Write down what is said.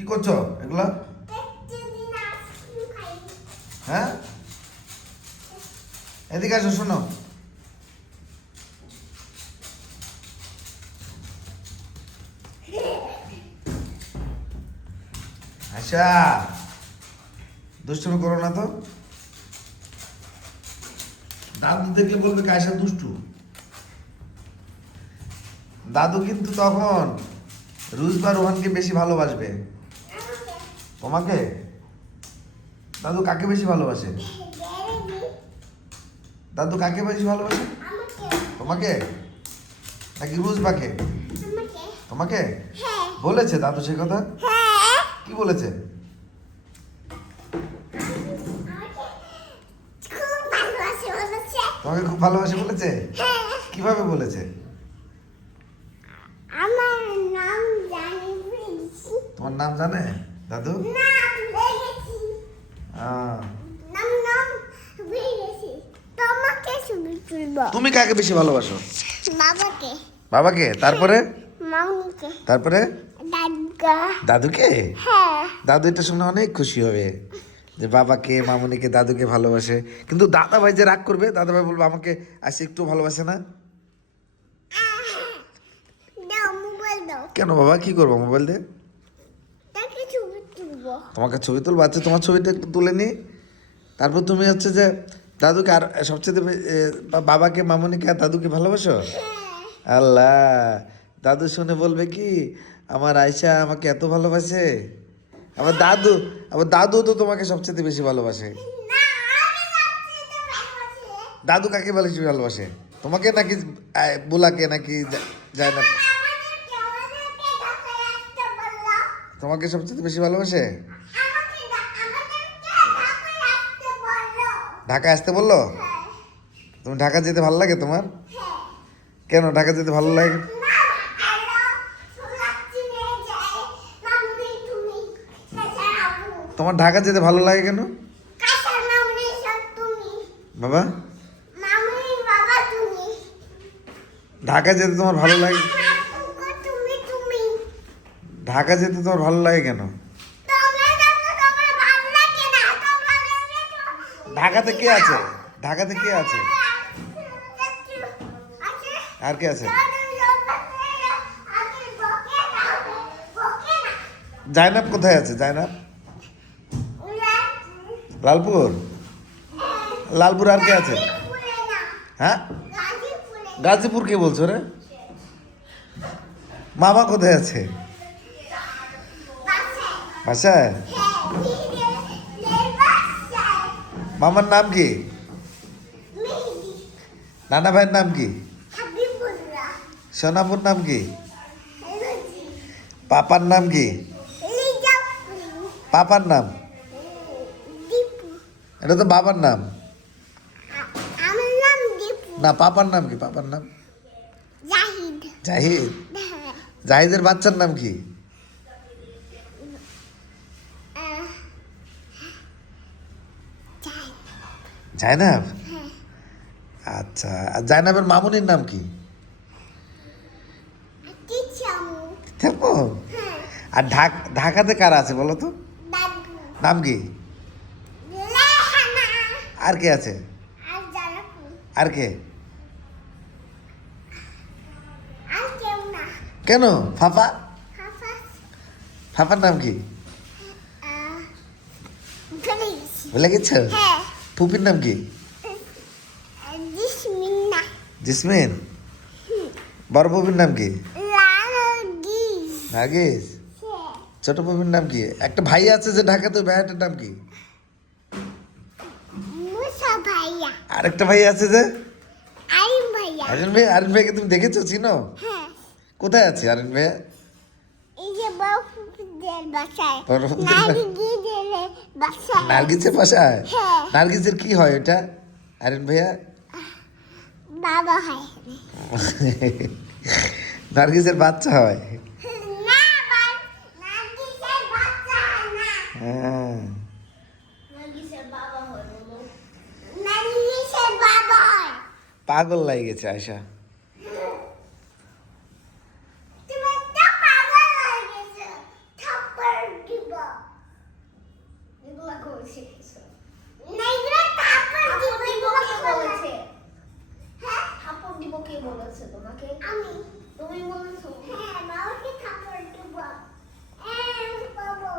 কি করছো এগুলা? হ্যাঁ, এদিকে আসো, শোনো। আচ্ছা, দুষ্টুমি করো না তো। দাদু দেখলে বলবে কায়সা দুষ্টু। দাদু কিন্তু তখন রুজ বা রোহানকে বেশি ভালোবাসবে। তোমাকে? দাদু কাকে বেশি ভালোবাসে? দাদু কাকে বেশি ভালোবাসে? তোমাকে নাকি রুজ বাকে? তোমাকে বলেছে দাদু সে কথা? কি বলেছে? তোমাকে খুব ভালোবাসে বলেছে? কিভাবে বলেছে? তোমার নাম জানে দাদু? তুমি কাকে বেশি ভালোবাসো? বাবাকে। বাবাকে, তারপরে? মামুকে। তারপরে? দাদুকে। দাদুকে? হ্যাঁ। দাদু এটা শুনে অনেক খুশি হবে যে বাবাকে, মামুনিকে, দাদুকে ভালোবাসে। কিন্তু দাদা ভাই যে রাগ করবে, দাদা ভাই বলবে আমাকে আসে একটু ভালোবাসে না। দাও মোবাইল দাও। কেন বাবা, কি করবো মোবাইল দিয়ে? তাকে ছবি তুলবো। তোমাকে ছবি তুলবো? আচ্ছা, তোমার ছবিটা একটু তুলে নি। তারপর তুমি হচ্ছে যে দাদুকে আর সবচেয়ে বাবাকে, মামুনিকে আর দাদুকে ভালোবাসো? আল্লাহ, দাদু শুনে বলবে কি আমার আয়শা আমাকে এত ভালোবাসে। আবার দাদু, তো তোমাকে সবচেয়ে বেশি ভালোবাসে। দাদু কাকে বেশি ভালোবাসে? তোমাকে নাকি বুলাকে নাকি যায় না? তোমাকে সবচেয়ে বেশি ভালোবাসে। ঢাকা আসতে বললো? তুমি ঢাকা যেতে ভালো লাগে তোমার? কেন ঢাকা যেতে ভালো লাগে? তোমার ঢাকা যেতে ভালো লাগে কেন বাবা? ঢাকা যেতে তোমার ভালো লাগে? ঢাকা যেতে তোমার ভালো লাগে কেন? ঢাকাতে কে আছে? ঢাকাতে কে আছে? আর কে আছে? জায়নাব কোথায় আছে? জায়নাব লালপুর। লালপুর আর কে আছে? হ্যাঁ, গাজীপুর কে বলছো রে? মামা কোথায় আছে? বাসায়? মামার নাম কি? নানা ভাইয়ের নাম কি? সোনাপুর নাম কি? পাপার নাম কি? পাপার নাম? এটা তো বাবার নাম না। পাপার নাম কি? পাপার নাম জাহিদ। জাহিদের বাচ্চার নাম কি? জায়নাব। আচ্ছা, আর জায়নাবের মামুনির নাম কি? দেখো, আর ঢাকাতে কারা আছে বলো তো? নাম কি? আর কে আছে? আর কে? কেন ফাফা? ফাফার নাম কি ভুলে গেছো? ফুপির নাম কি? জিসমিন। বড় ফুপির নাম কি? নার্গিস। ছোট ফুপির নাম কি? একটা ভাই আছে যে ঢাকাতে, ভাইয়াটার নাম কি? আরেকটা ভাই আছে যে আরিন ভাই। আরিন ভাইকে তুমি দেখেছো, চিনো? কোথায় আছে আরিন ভাইয়া? নার্গিসের বাসায়? নার্গিসের কি হয় এটা আরিন ভাইয়া? বাবা হয়। নার্গিসের বাচ্চা হয়? হ্যাঁ, পাগল লাগে গেছে আয়শা। শিখেছো? না, এগুলো কাপড় দিব, থাপ্পড় দিব এগুলো কে খোলা। বলেছে? হ্যাঁ, থাপ্পড় দিব কে বলেছে তোমাকে? আমি। তুমি বলেছো? হ্যাঁ, বাবাকে কাপড় দিব। বাবা।